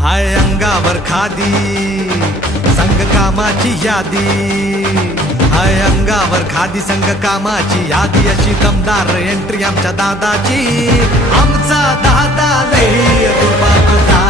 हाय अंगावर खादी संग कामाची यादी, हाय अंगावर खादी संग कामाची यादी, अशी दमदार एंट्री आमच्या दादाची. आमचा दादा लई दुबाबदार.